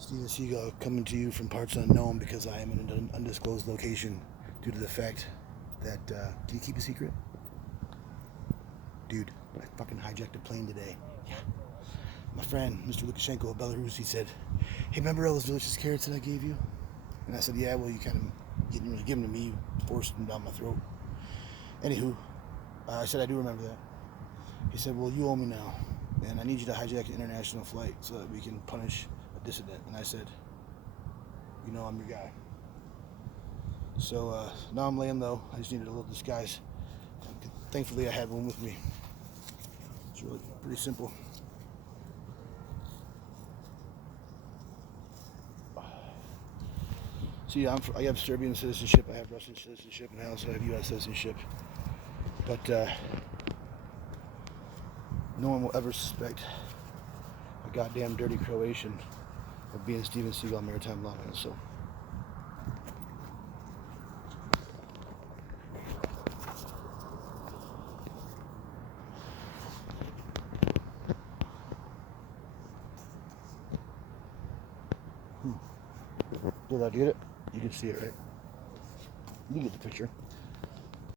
Steven Seagull coming to you from parts unknown because I am in an undisclosed location due to the fact that, can you keep a secret? Dude, I fucking hijacked a plane today. Yeah. My friend, Mr. Lukashenko of Belarus, he said, hey, remember all those delicious carrots that I gave you? And I said, yeah, well, you kind of didn't really give them to me. You forced them down my throat. Anywho, I said, I do remember that. He said, well, you owe me now, and I need you to hijack an international flight so that we can punish a dissident. And I said, you know I'm your guy. So now I'm laying low. I just needed a little disguise. Thankfully, I had one with me. It's really pretty simple. See, I have Serbian citizenship, I have Russian citizenship, and I also have U.S. citizenship. But no one will ever suspect a goddamn dirty Croatian of being Steven Seagull, Maritime Lawman. So. Did I get it? You can see it, right? You get the picture.